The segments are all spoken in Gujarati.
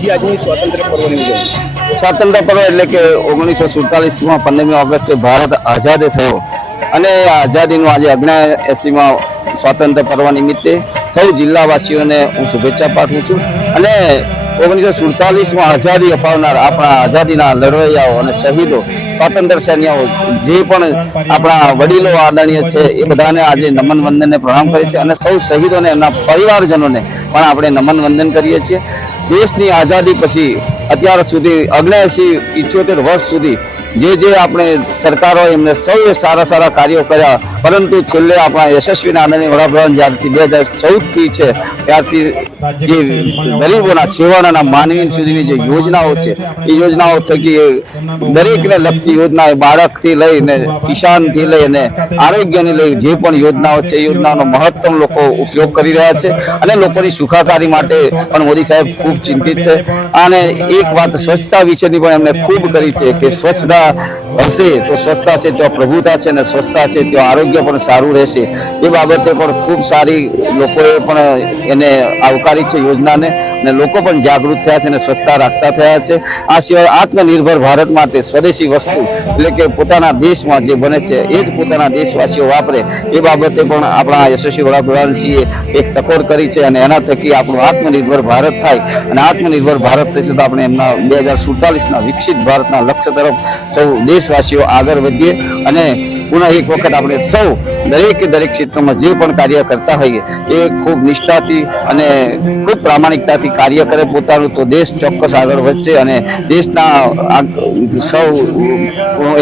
જે આજની સ્વાતંત્ર્ય પર્વની ઉજવણી. સ્વાતંત્ર્ય પર્વ એટલે કે ઓગણીસો સુડતાલીસમાં પંદરમી ઓગસ્ટે ભારત આઝાદ થયો. અને આઝાદીનું આજે અગ્નેએસીમાં સ્વાતંત્ર્ય પર્વ નિમિત્તે સૌ જિલ્લાવાસીઓને હું શુભેચ્છા પાઠવું છું. અને ઓગણીસો સુડતાલીસમાં આઝાદી અપાવનાર આપણા આઝાદીના લડવૈયાઓ અને શહીદો, સ્વાતંત્ર્ય સૈન્યાઓ જે પણ આપણા વડીલો આદરણીય છે, એ બધાને આજે નમન વંદનને પ્રણામ કરે છે અને સૌ શહીદોને એમના પરિવારજનોને પણ આપણે નમન વંદન કરીએ છીએ. દેશની આઝાદી પછી અત્યાર સુધી અગ્નેસી ઇઠ્યોતેર વર્ષ સુધી જે જે આપણે સરકારો એમને સૌએ સારા સારા કાર્યો કર્યા, પરંતુ છેલ્લે આપણા યશસ્વી આનંદની વડાપ્રધાન જ્યારથી બે હજાર ચૌદથી છે, ત્યારથી જે ગરીબોના સેવાના માનવી સુધીની જે યોજનાઓ છે, એ યોજનાઓ થકી દરેકને લગતી યોજના એ બાળકથી લઈને કિસાનથી લઈને આરોગ્યની લઈ જે પણ યોજનાઓ છે, એ યોજનાનો મહત્તમ લોકો ઉપયોગ કરી રહ્યા છે અને લોકોની સુખાકારી માટે પણ મોદી સાહેબ ખૂબ ચિંતિત છે. અને એક વાત સ્વચ્છતા વિશેની પણ એમણે ખૂબ કરી છે કે સ્વચ્છતા હશે, તો સ્વચ્છતા છે તો પ્રભુતા છે અને સ્વચ્છતા છે તો આરોગ્ય પણ સારું રહેશે. એ બાબતે પણ ખૂબ સારી લોકોએ પણ એને આવકારી છે યોજનાને. અને લોકો પણ જાગૃત થયા છે અને સ્વચ્છતા રાખતા થયા છે. આ સિવાય આત્મનિર્ભર ભારત માટે સ્વદેશી વસ્તુ એટલે કે પોતાના દેશમાં જે બને છે, એ જ પોતાના દેશવાસીઓ વાપરે. એ બાબતે પણ આપણા યશસ્વી વડાપ્રધાનશ્રીએ એક ટકોર કરી છે અને એના થકી આપણું આત્મનિર્ભર ભારત થાય. અને આત્મનિર્ભર ભારત થશે તો આપણે એમના બે હજાર સુડતાલીસના વિકસિત ભારતના લક્ષ્ય તરફ સૌ દેશવાસીઓ આગળ વધીએ અને પુનઃ એક વખત આપણે સૌ દરેકે દરેક ક્ષેત્રમાં જે પણ કાર્ય કરતા હોઈએ, એ ખૂબ નિષ્ઠાથી અને ખૂબ પ્રામાણિકતાથી કાર્ય કરે પોતાનું, તો દેશ ચોક્કસ આગળ વધશે અને દેશના સૌ,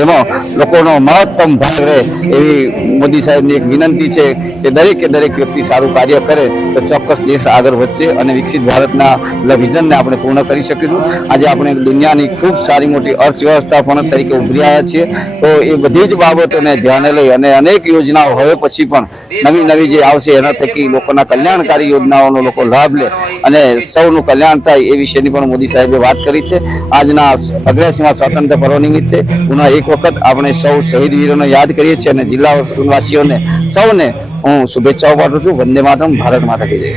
એમાં લોકોનો મહત્તમ ભાગ રહે એવી મોદી સાહેબની એક વિનંતી છે કે દરેકે દરેક વ્યક્તિ સારું કાર્ય કરે, તો ચોક્કસ દેશ આગળ વધશે અને વિકસિત ભારતના વિઝનને આપણે પૂર્ણ કરી શકીશું. આજે આપણે દુનિયાની ખૂબ સારી મોટી અર્થવ્યવસ્થા પણ તરીકે ઉભરી આવ્યા છીએ. તો એ બધી જ બાબતોને ધ્યાને લઈ અને અનેક યોજનાઓ હવે પછી પણ નવી નવી જે આવશે, એના થકી લોકોના કલ્યાણકારી યોજનાઓનો લોકો લાભ લે અને સૌનું કલ્યાણ થાય એ વિશેની પણ મોદી સાહેબે વાત કરી છે. આજના અગ્રેસીમાં સ્વાતંત્ર્ય પર્વ નિમિત્તે પુનઃ એક વખત આપણે સૌ શહીદ વીરોને યાદ કરીએ છીએ અને જિલ્લાવાસીઓને સૌને હું શુભેચ્છાઓ પાઠવું છું. વંદે માતરમ, ભારત માતા કી જય.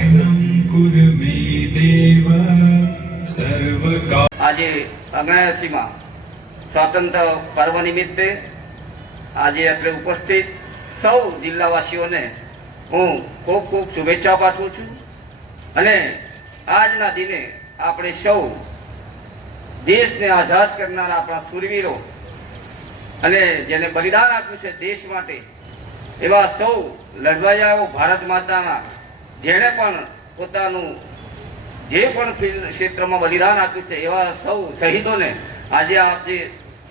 આજે અગ્નાયાસીમાં સ્વાતંત્ર પર્વ નિમિત્તે આજે આપણે ઉપસ્થિત સૌ જિલ્લાવાસીઓને હું ખૂબ ખૂબ શુભેચ્છા પાઠવું છું. અને આજના દિને આપણે સૌ દેશને આઝાદ કરનારા આપણા સુરવીરો અને જેને બલિદાન આપ્યું છે દેશ માટે એવા સૌ લડવાયાઓ ભારત માતાના, જેણે પણ પોતાનું જે પણ ફિલ્ડ ક્ષેત્રમાં બલિદાન આપ્યું છે, એવા સૌ શહીદોને આજે આપણે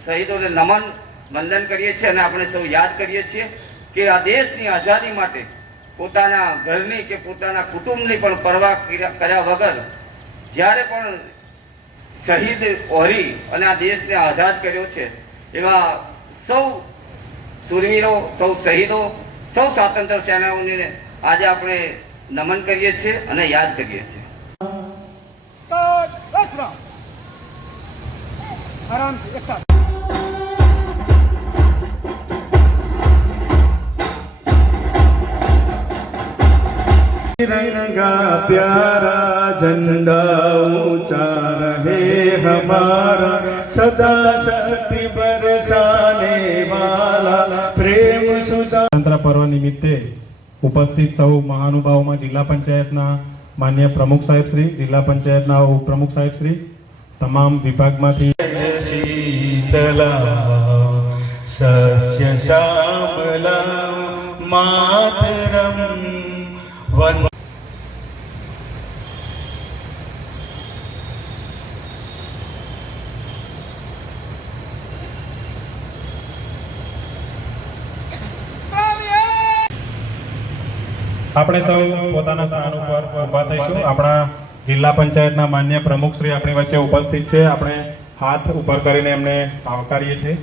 શહીદોને નમન, વંદન કરીએ છીએ અને આપણે સૌ યાદ કરીએ છીએ કે આ દેશની આઝાદી માટે પોતાના ઘરની કે પોતાના કુટુંબની પણ પરવા કર્યા વગર જ્યારે પણ શહીદ ઓહરી અને આ દેશને આઝાદ કર્યો છે, એવા સૌ સુરવીરો સૌ શહીદો સૌ સ્વાતંત્ર્ય સેનાઓને આજે આપણે નમન કરીએ છીએ અને યાદ કરીએ છીએ स्टार्ट बस रहा आराम से एक साथ तिरंगा प्यारा झंडा ऊंचा रहे हमारा सदा शक्ति सुधा સ્વાતંત્ર્ય પર્વ નિમિત્તે ઉપસ્થિત સૌ મહાનુભાવોમાં જિલ્લા પંચાયતના માન્ય પ્રમુખ સાહેબ શ્રી, જિલ્લા પંચાયતના ઉપપ્રમુખ સાહેબ શ્રી, તમામ વિભાગમાંથી વન આપણે સૌ પોતાના સ્થાન ઉપર ઊભા થઈશું. આપણા જિલ્લા પંચાયતના માન્ય પ્રમુખ શ્રી આપણી વચ્ચે ઉપસ્થિત છે. આપણે હાથ ઉપર કરીને એમને આવકારીએ છીએ.